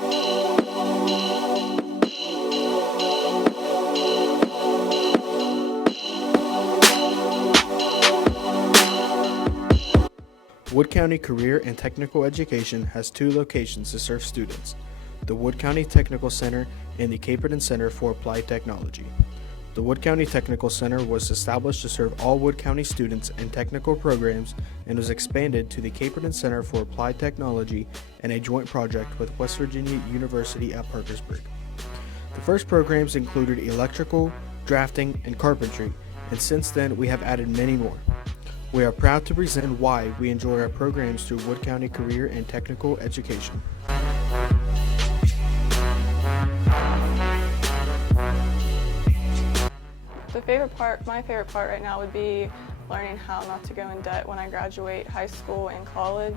Wood County Career and Technical Education has two locations to serve students, the Wood County Technical Center and the Caperton Center for Applied Technology. The Wood County Technical Center was established to serve all Wood County students in technical programs and was expanded to the Caperton Center for Applied Technology and a joint project with West Virginia University at Parkersburg. The first programs included electrical, drafting, and carpentry, and since then we have added many more. We are proud to present why we enjoy our programs through Wood County Career and Technical Education. My favorite part right now would be learning how not to go in debt when I graduate high school and college,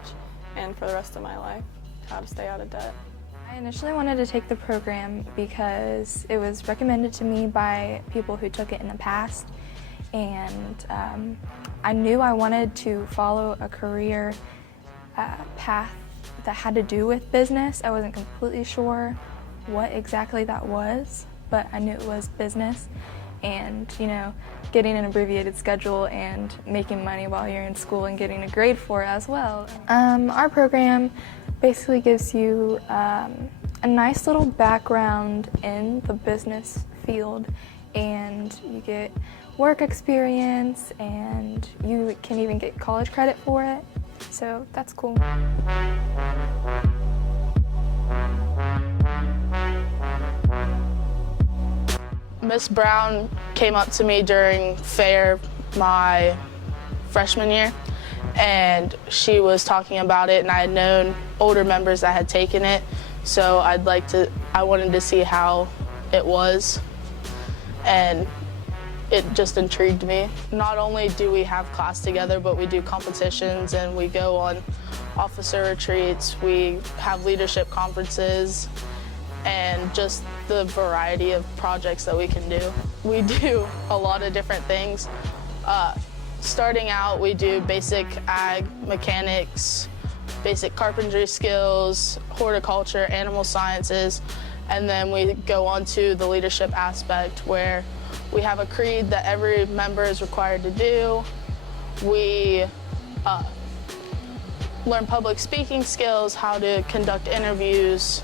and for the rest of my life, how to stay out of debt. I initially wanted to take the program because it was recommended to me by people who took it in the past, and I knew I wanted to follow a career path that had to do with business. I wasn't completely sure what exactly that was, but I knew it was business. And, getting an abbreviated schedule and making money while you're in school and getting a grade for it as well. Our program basically gives you a nice little background in the business field, and you get work experience, and you can even get college credit for it, so that's cool. Miss Brown came up to me during fair my freshman year, and she was talking about it, and I had known older members that had taken it, so I wanted to see how it was, and it just intrigued me. Not only do we have class together, but we do competitions and we go on officer retreats, we have leadership conferences, and just the variety of projects that we can do. We do a lot of different things. Starting out, we do basic ag mechanics, basic carpentry skills, horticulture, animal sciences, and then we go on to the leadership aspect where we have a creed that every member is required to do. We learn public speaking skills, how to conduct interviews,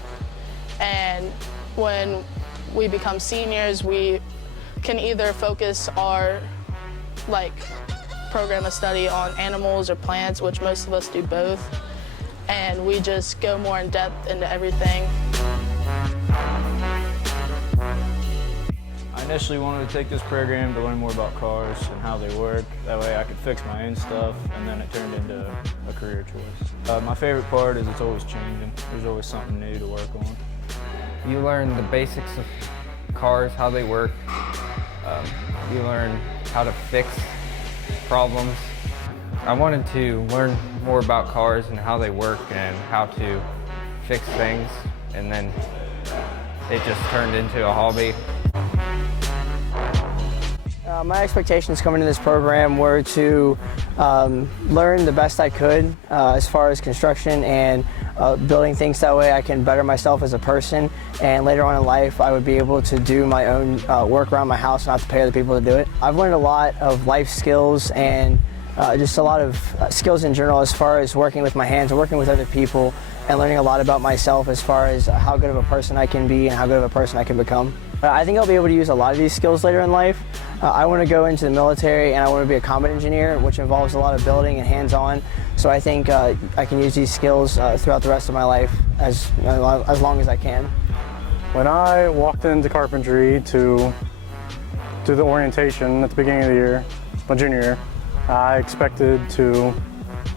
and when we become seniors, we can either focus our program of study on animals or plants, which most of us do both, and we just go more in depth into everything. I initially wanted to take this program to learn more about cars and how they work. That way I could fix my own stuff, and then it turned into a career choice. My favorite part is it's always changing. There's always something new to work on. You learn the basics of cars, how they work. You learn how to fix problems. I wanted to learn more about cars and how they work and how to fix things, and then it just turned into a hobby. My expectations coming to this program were to learn the best I could as far as construction and building things, that way I can better myself as a person, and later on in life I would be able to do my own work around my house and not have to pay other people to do it. I've learned a lot of life skills and just a lot of skills in general as far as working with my hands and working with other people, and learning a lot about myself as far as how good of a person I can be and how good of a person I can become. I think I'll be able to use a lot of these skills later in life. I want to go into the military, and I want to be a combat engineer, which involves a lot of building and hands-on. So I think I can use these skills throughout the rest of my life as long as I can. When I walked into carpentry to do the orientation at the beginning of the year, my junior year, I expected to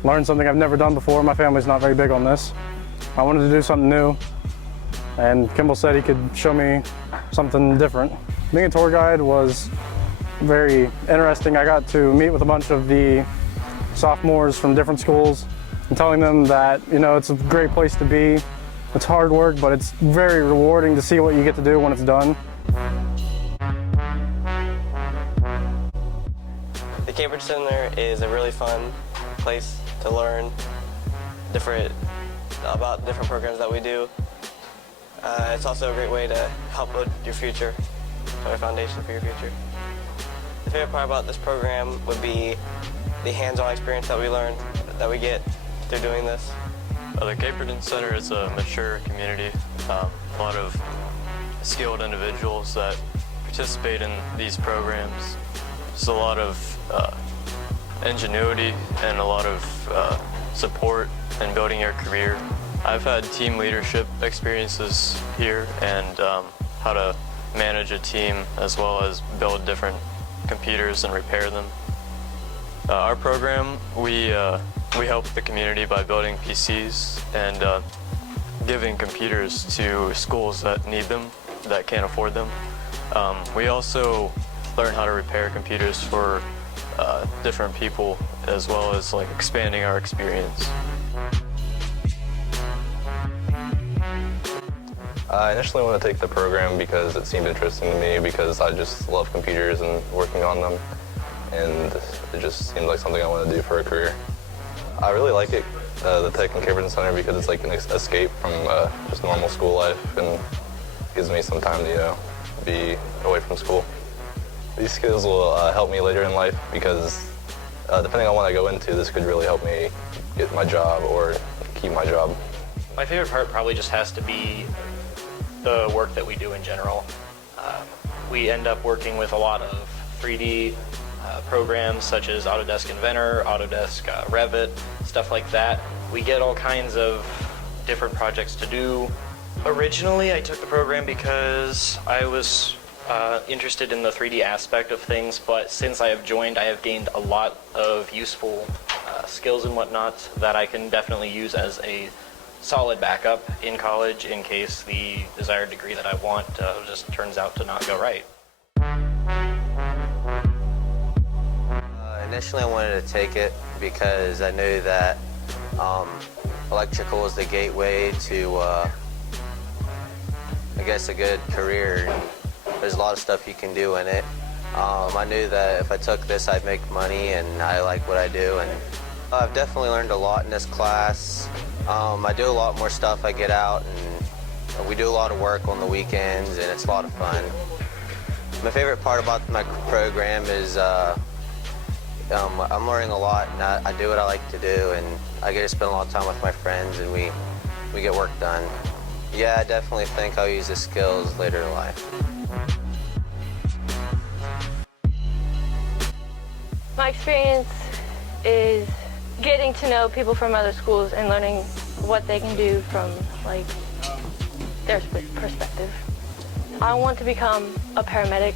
learn something I've never done before. My family's not very big on this. I wanted to do something new, and Kimball said he could show me something different. Being a tour guide was very interesting. I got to meet with a bunch of the sophomores from different schools and telling them that, it's a great place to be. It's hard work, but it's very rewarding to see what you get to do when it's done. The Caperton Center is a really fun place to learn about different programs that we do. It's also a great way to help build your future, start a foundation for your future. The favorite part about this program would be the hands-on experience that we get through doing this. The Caperton Center is a mature community. A lot of skilled individuals that participate in these programs. There's a lot of ingenuity and a lot of support in building your career. I've had team leadership experiences here and how to manage a team as well as build different computers and repair them. Our program, we help the community by building PCs and giving computers to schools that need them, that can't afford them. We also learn how to repair computers for different people as well as like expanding our experience. I initially wanted to take the program because it seemed interesting to me because I just love computers and working on them, and it just seemed like something I wanted to do for a career. I really like it, the Tech and Caperton Center, because it's like an escape from just normal school life and gives me some time to be away from school. These skills will help me later in life because depending on what I go into, this could really help me get my job or keep my job. My favorite part probably just has to be the work that we do in general. We end up working with a lot of 3D programs such as Autodesk Inventor, Autodesk Revit, stuff like that. We get all kinds of different projects to do. Originally, I took the program because I was interested in the 3D aspect of things, but since I have joined, I have gained a lot of useful skills and whatnot that I can definitely use as a solid backup in college in case the desired degree that I want just turns out to not go right. Initially I wanted to take it because I knew that electrical is the gateway to, I guess, a good career. There's a lot of stuff you can do in it. I knew that if I took this I'd make money, and I like what I do, and I've definitely learned a lot in this class. I do a lot more stuff. I get out and we do a lot of work on the weekends, and it's a lot of fun. My favorite part about my program is I'm learning a lot, and I do what I like to do, and I get to spend a lot of time with my friends, and we get work done. Yeah, I definitely think I'll use the skills later in life. My experience is getting to know people from other schools and learning what they can do from like their perspective. I want to become a paramedic,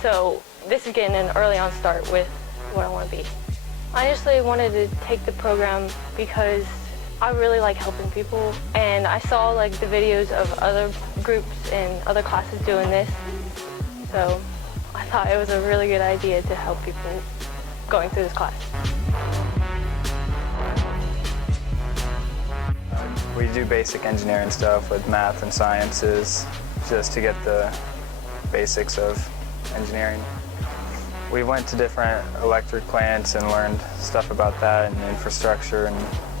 so this is getting an early on start with what I want to be. I initially wanted to take the program because I really like helping people, and I saw like the videos of other groups and other classes doing this, so I thought it was a really good idea to help people going through this class. We do basic engineering stuff with math and sciences just to get the basics of engineering. We went to different electric plants and learned stuff about that and infrastructure and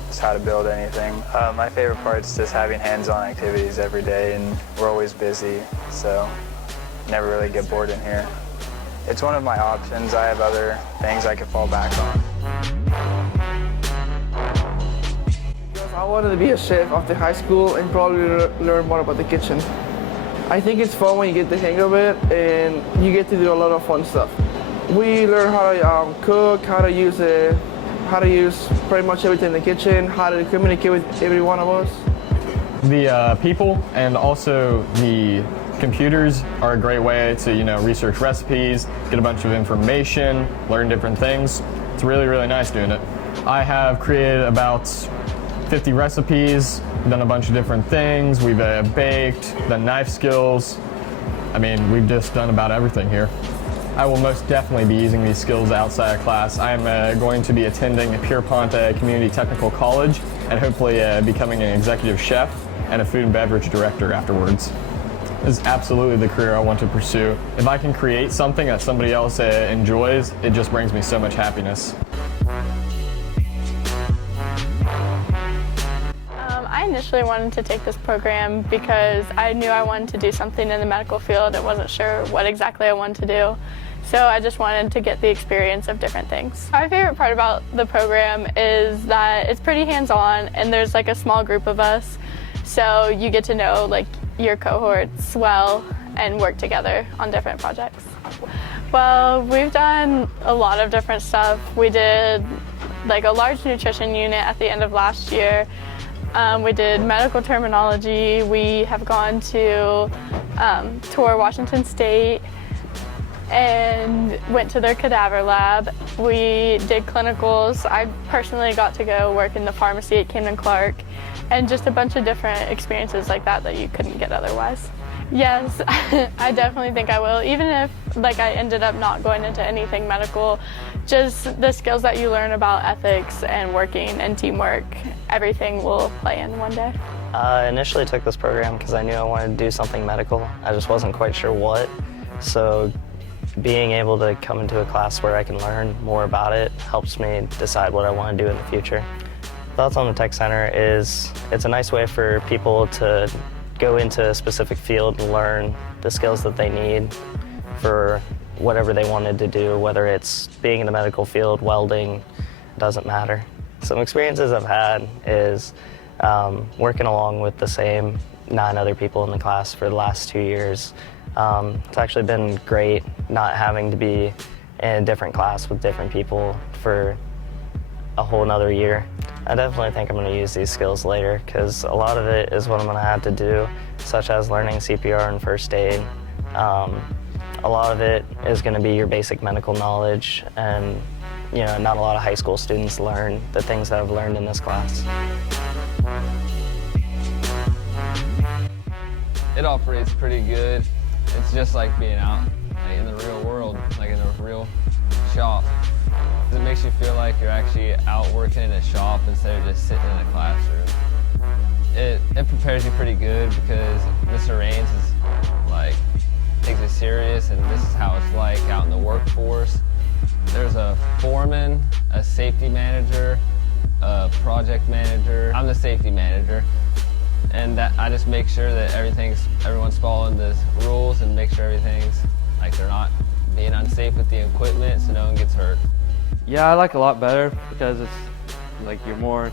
just how to build anything. My favorite part is just having hands-on activities every day, and we're always busy, so never really get bored in here. It's one of my options. I have other things I could fall back on. I wanted to be a chef after high school and probably learn more about the kitchen. I think it's fun when you get the hang of it and you get to do a lot of fun stuff. We learn how to cook, how to use pretty much everything in the kitchen, how to communicate with every one of us. The people and also the computers are a great way to, research recipes, get a bunch of information, learn different things. It's really, really nice doing it. I have created about 50 recipes, done a bunch of different things. We've baked, done knife skills. We've just done about everything here. I will most definitely be using these skills outside of class. I am going to be attending Pierpont Community Technical College and hopefully becoming an executive chef and a food and beverage director afterwards. This is absolutely the career I want to pursue. If I can create something that somebody else enjoys, it just brings me so much I I initially wanted to take this program because I knew I wanted to do something in the medical field and wasn't sure what exactly I wanted to do. So I just wanted to get the experience of different things. My favorite part about the program is that it's pretty hands-on and there's like a small group of us. So you get to know like your cohorts well and work together on different projects. Well, we've done a lot of different stuff. We did like a large nutrition unit at the end of last year. We did medical terminology. We have gone to tour Washington State and went to their cadaver lab. We did clinicals. I personally got to go work in the pharmacy at Camden Clark, and just a bunch of different experiences like that that you couldn't get otherwise. Yes, I definitely think I will. Even if like I ended up not going into anything medical, just the skills that you learn about ethics and working and teamwork, everything will play in one day. I initially took this program because I knew I wanted to do something medical. I just wasn't quite sure what. So being able to come into a class where I can learn more about it helps me decide what I want to do in the future. Thoughts on the Tech Center is it's a nice way for people to go into a specific field and learn the skills that they need for whatever they wanted to do, whether it's being in the medical field, welding, doesn't matter. Some experiences I've had is working along with the same 9 other people in the class for the last 2 years. It's actually been great not having to be in a different class with different people for a whole nother year. I definitely think I'm going to use these skills later because a lot of it is what I'm going to have to do, such as learning CPR and first aid. A lot of it is going to be your basic medical knowledge, and not a lot of high school students learn the things that I've learned in this class. It operates pretty good. It's just like being out in the real world, like in a real shop. It makes you feel like you're actually out working in a shop instead of just sitting in a classroom. It prepares you pretty good because Mr. Raines takes it serious, and this is how it's like out in the workforce. There's a foreman, a safety manager, a project manager. I'm the safety manager, and I just make sure that everyone's following the rules and make sure everything's like they're not being unsafe with the equipment so no one gets hurt. Yeah, I like it a lot better because it's like you're more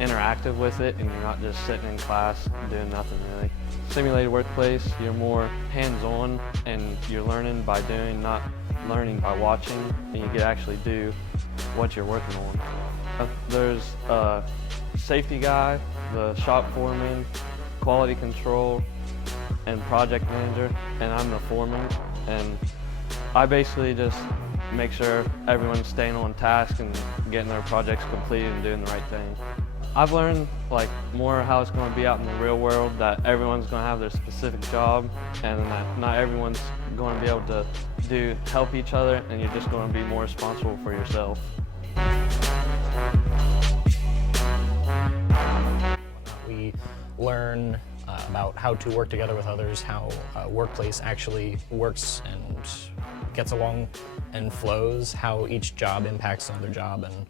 interactive with it and you're not just sitting in class doing nothing really. Simulated workplace, you're more hands-on and you're learning by doing, not learning by watching, and you can actually do what you're working on. There's a safety guy, the shop foreman, quality control, and project manager, and I'm the foreman, and I basically just make sure everyone's staying on task and getting their projects completed and doing the right thing. I've learned more how it's going to be out in the real world, that everyone's going to have their specific job and that not everyone's going to be able to help each other, and you're just going to be more responsible for yourself. We learn about how to work together with others, how a workplace actually works and gets along and flows, how each job impacts another job, and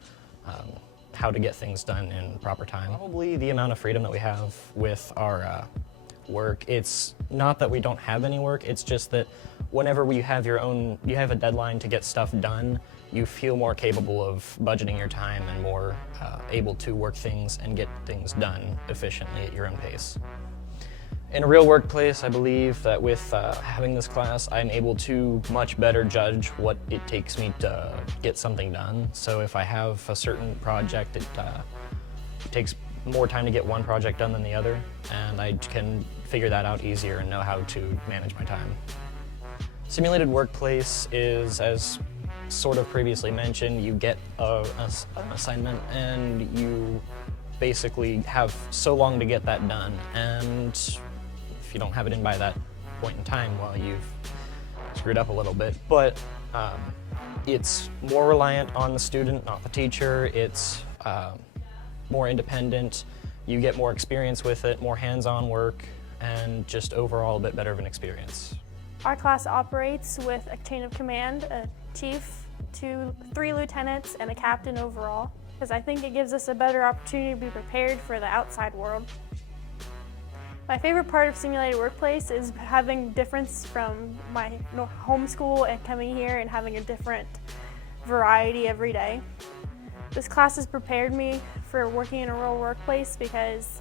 how to get things done in proper time. Probably the amount of freedom that we have with our work. It's not that we don't have any work, it's just that whenever you have a deadline to get stuff done, you feel more capable of budgeting your time and more able to work things and get things done efficiently at your own pace. In a real workplace, I believe that with having this class, I'm able to much better judge what it takes me to get something done. So if I have a certain project, it takes more time to get one project done than the other, and I can figure that out easier and know how to manage my time. Simulated workplace is, as sort of previously mentioned, you get an assignment and you basically have so long to get that done, and if you don't have it in by that point in time, well, you've screwed up a little bit. But it's more reliant on the student, not the teacher. It's more independent. You get more experience with it, more hands-on work, and just overall a bit better of an experience. Our class operates with a chain of command, a chief, 3 lieutenants, and a captain overall. because I think it gives us a better opportunity to be prepared for the outside world. My favorite part of Simulated Workplace is having difference from my home school and coming here and having a different variety every day. This class has prepared me for working in a real workplace because,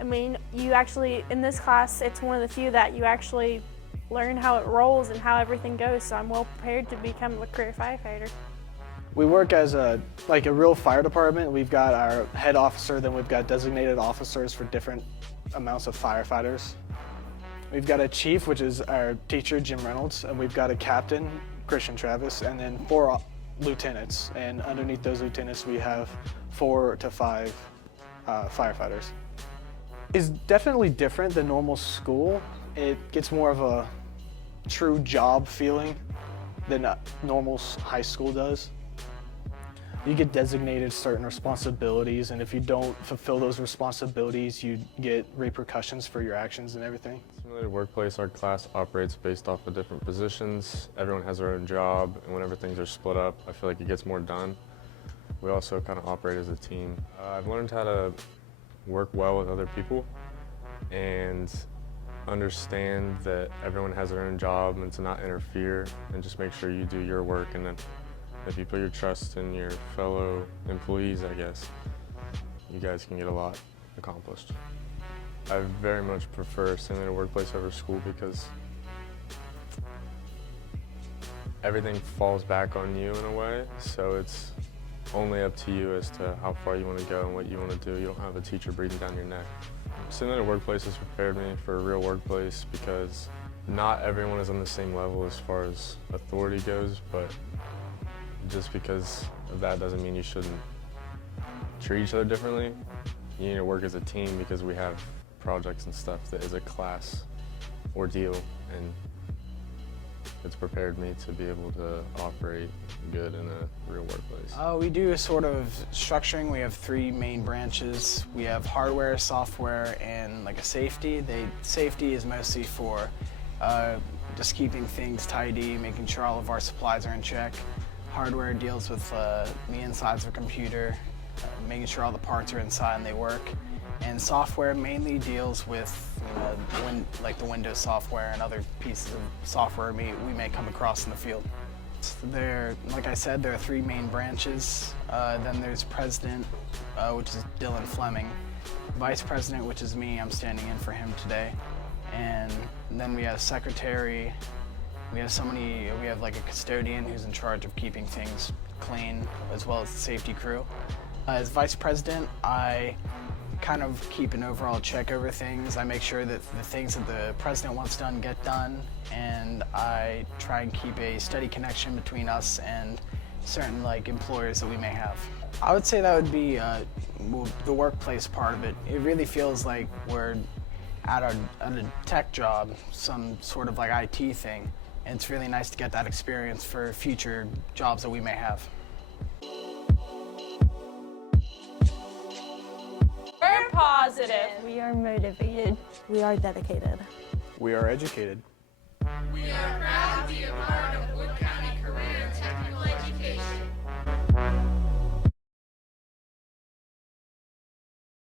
I mean, you actually, in this class, it's one of the few that you actually learn how it rolls and how everything goes, so I'm well prepared to become a career firefighter. We work as a real fire department. We've got our head officer, then we've got designated officers for different amounts of firefighters. We've got a chief, which is our teacher, Jim Reynolds, and we've got a captain, Christian Travis, and then 4 lieutenants. And underneath those lieutenants, we have 4 to 5 firefighters. It's definitely different than normal school. It gets more of a true job feeling than normal high school does. You get designated certain responsibilities, and if you don't fulfill those responsibilities, you get repercussions for your actions and everything. Simulated Workplace, our class operates based off of different positions. Everyone has their own job, and whenever things are split up, I feel like it gets more done. We also kind of operate as a team. I've learned how to work well with other people and understand that everyone has their own job and to not interfere and just make sure you do your work, and then if you put your trust in your fellow employees, I guess, you guys can get a lot accomplished. I very much prefer Simulated Workplace over school because everything falls back on you in a way, so it's only up to you as to how far you want to go and what you want to do. You don't have a teacher breathing down your neck. Simulated Workplace has prepared me for a real workplace because not everyone is on the same level as far as authority goes, but just because of that doesn't mean you shouldn't treat each other differently. You need to work as a team because we have projects and stuff that is a class ordeal, and it's prepared me to be able to operate good in a real workplace. We do a sort of structuring. We have 3 main branches. We have hardware, software, and like a safety. Safety is mostly for just keeping things tidy, making sure all of our supplies are in check. Hardware deals with the insides of a computer, making sure all the parts are inside and they work. And software mainly deals with like the Windows software and other pieces of software we may come across in the field. Like I said, there are 3 main branches. Then there's President, which is Dylan Fleming. Vice President, which is me, I'm standing in for him today. And then we have Secretary. We have like a custodian who's in charge of keeping things clean, as well as the safety crew. As Vice President, I kind of keep an overall check over things. I make sure that the things that the President wants done get done, and I try and keep a steady connection between us and certain employers that we may have. I would say that would be the workplace part of it. It really feels like we're at a tech job, some sort of IT thing. And it's really nice to get that experience for future jobs that we may have. We're positive. We are motivated. We are dedicated. We are educated. We are proud to be a part of